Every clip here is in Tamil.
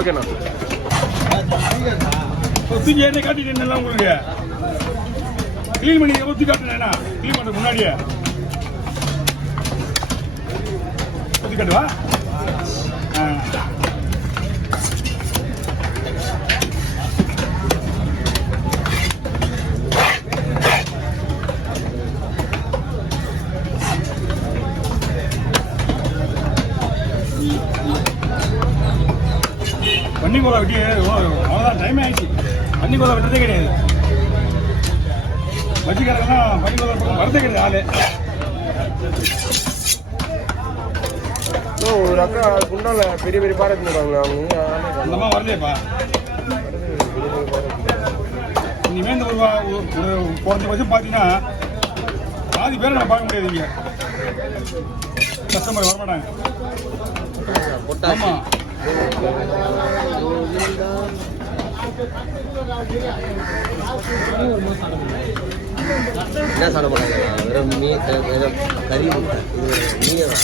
ஓகேண்ணா. தூக்கி என்ன காட்டிட்டேன் உங்களுக்கு கிளீன் பண்ணி ஊற்றி காட்டுனேண்ணா. கிளீன் பண்ணுறது முன்னாடியே ஊற்றி காட்டுவா. பன்னிக்கோலா வெட்டி அவ்வளோதான் டைம் ஆயிடுச்சு. பன்னிக்கோலா வெட்டதே கிடையாது. வச்சிக்காரங்கெல்லாம் பன்னிக்கோலா பக்கம் வரதே கிடையாது ஆளு. ஒரு அக்கா குண்டால பெரிய பெரிய பாறை எடுத்துருக்காங்க. அவங்க அந்தம்மா வரலையப்பா. இனிமேல் இந்த ஒரு குறைஞ்ச பட்சம் பார்த்தீங்கன்னா பாதி பேரை நான் பார்க்க முடியாது. இங்கே கஸ்டமர் வரமாட்டாங்க. ஆமாம் என்ன சாப்பிட மாட்டாங்க. வெறும் வெறும் கறி முட்டை மீன் தான்.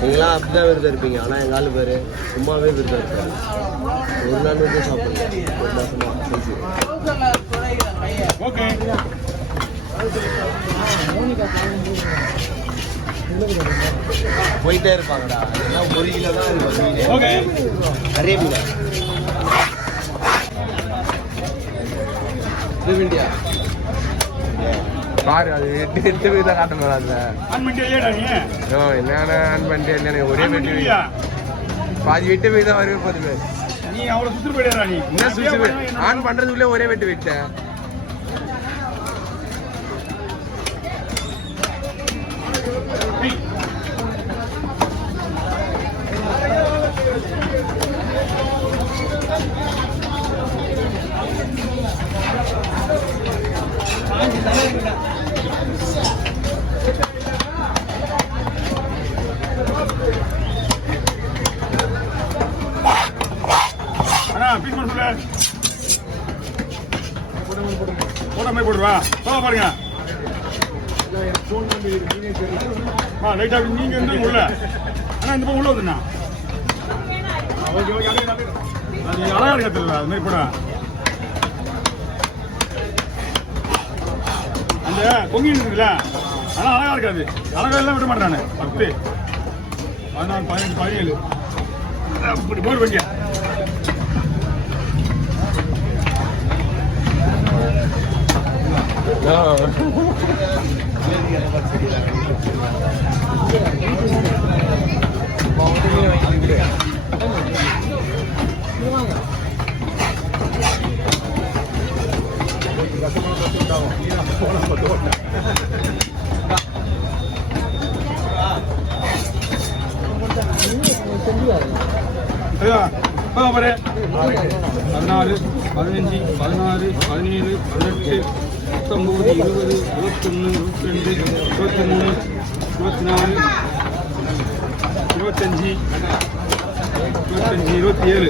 நீங்களாம் அப்படிதான் விருது இருப்பீங்க. ஆனால் எங்கள் ஆளு பேர் சும்மாவே விருது இருப்பாரு. ஒரு நாள் வந்து சாப்பிடுங்க. ஒரு மாசமா செஞ்சு ஓகே. போயிட்டே இருப்பாங்கடா. அதெல்லாம் 1 கிலோ தான் இருக்கும். ஓகே. நிறைய மீன் இந்தியா பாரு. அது 8 வீடு தான் காட்ட முடியாது. என்னென்ன ஆன் பண்ணிட்டு என்ன ஒரே வெட்டி பாதி வெட்டு வீடு தான் வருவே. போதுமே நீ அவ்வளோ சுற்று போயிடா. நீ என்ன சுற்று ஆன் பண்ணுறதுக்குள்ளே ஒரே வெட்டு விட்டேன். போடுவா பாருங்க. லைட்டா நீங்க வந்து உள்ள ஆனா இந்த உள்ள வந்துண்ணா. அழகா இருக்கல அது மாதிரி போட. அந்த பொங்கி இருக்குல்ல ஆனா அழகா இருக்காது. அழகா எல்லாம் விட மாட்டானே. 10 14 15 17 அப்படி போர் வைங்க. பாரு 14 15 16 17 18 19 20 21 22 23 24 25 27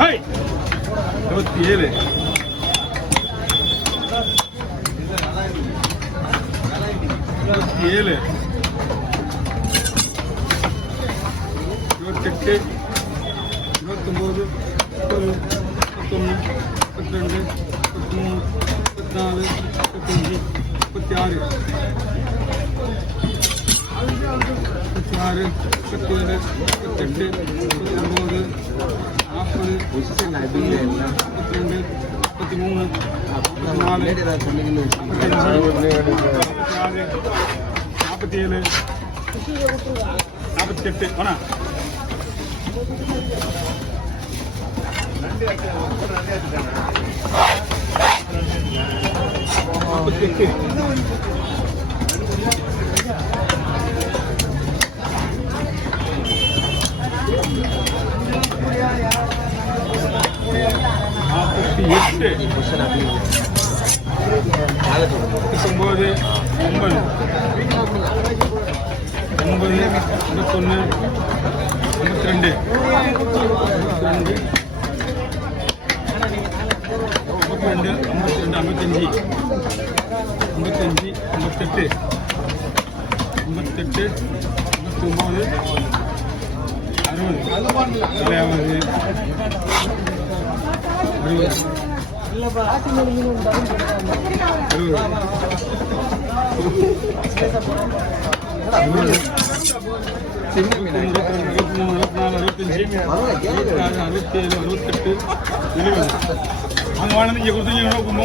ஹை 27 27 28 29 30 31 32 33 34 35 36 37 38 39 48 போனா 58, 59, 60, 70. அங்க வாங்கினது இங்க கொடுத்தீங்க 70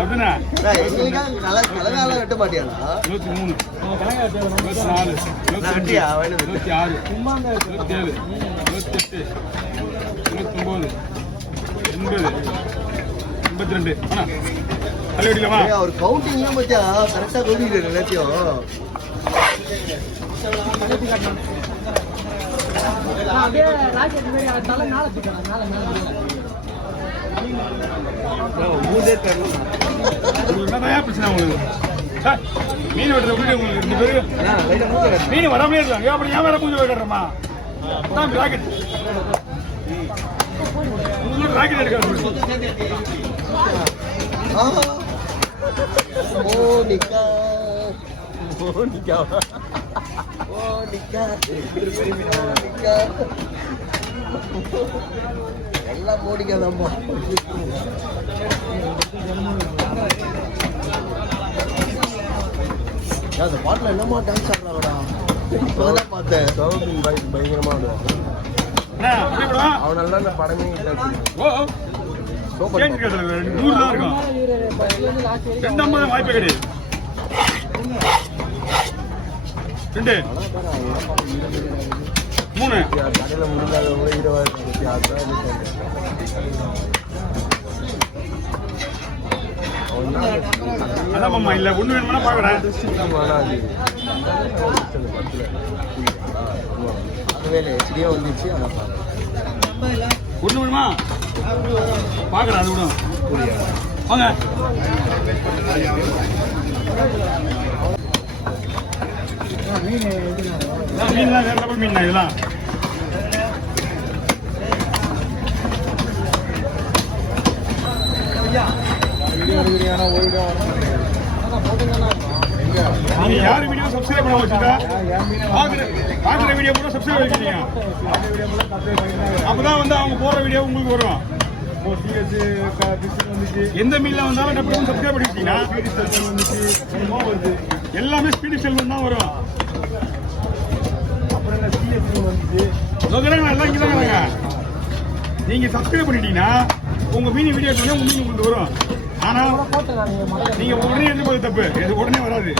அப்படின்னா கலகால வெட்ட மாட்டியாடா 23, 24, 26, 27, 28, 29, 80, 82. அண்ணா தள்ளி அடிக்கலாமா? அவர் கவுண்டிங்லாம் பத்தியா கரெக்டா கவுண்டிங் எல்லாத்தையும் என்னதான் பிரச்சனை உங்களுக்கு? சார், மீன் வெட்டுற வீடு உங்களுக்கு 2 பேரு மீன் வராமலே இருக்காங்க. அப்படி ஏன் வேற பூஜை வைக்கிறோமா? தான் ராக்கெட் உங்களுக்கு ராக்கெட் எடுக்கிறது. மோனிகா மோனிகா மோனிகா மோனிகா எல்லாம் மோனிகா தான்ப்பா. அந்த பாட்டில் என்னமா டான்ஸ் ஆடுறாங்கடா? இப்போதான் பார்த்தேன். சௌபின் பைக் பயங்கரமா ஆடுவான். அவன் நல்லா இந்த படமே வாய்ப்பே கிடையாது. 2, 3 கடையில் முடிஞ்சாத 20,000 அதான்மா இல்ல ஒண்ணு வேணும்னா பாக்குறேன். சரியா வந்துச்சு. ஒண்ணு வேணுமா பாக்குறேன். அது விடும் வாங்க. மீன்லாம் வேற லெவல் மீன் இதெல்லாம். நீங்க யாரு வீடியோ சப்ஸ்கிரைப் பண்ண வச்சுட்டா பாக்குற வீடியோ கூட சப்ஸ்கிரைப் பண்ணிக்கிறீங்க. அப்பதான் வந்து அவங்க போற வீடியோ உங்களுக்கு வரும். எந்த மீன்ல வந்தாலும் டப்பு சப்ஸ்கிரைப் பண்ணிக்கிட்டீங்கன்னா எல்லாமே ஸ்பீடு செல்வம் தான் வரும். எல்லாம் இங்கே நீங்க சப்ஸ்கிரைப் பண்ணிட்டீங்கன்னா உங்க மீன் வீடியோ உங்க மீன் உங்களுக்கு வரும். ஆனா நீங்க உடனே எதிர்பார்த்து தப்பு, உடனே வராது.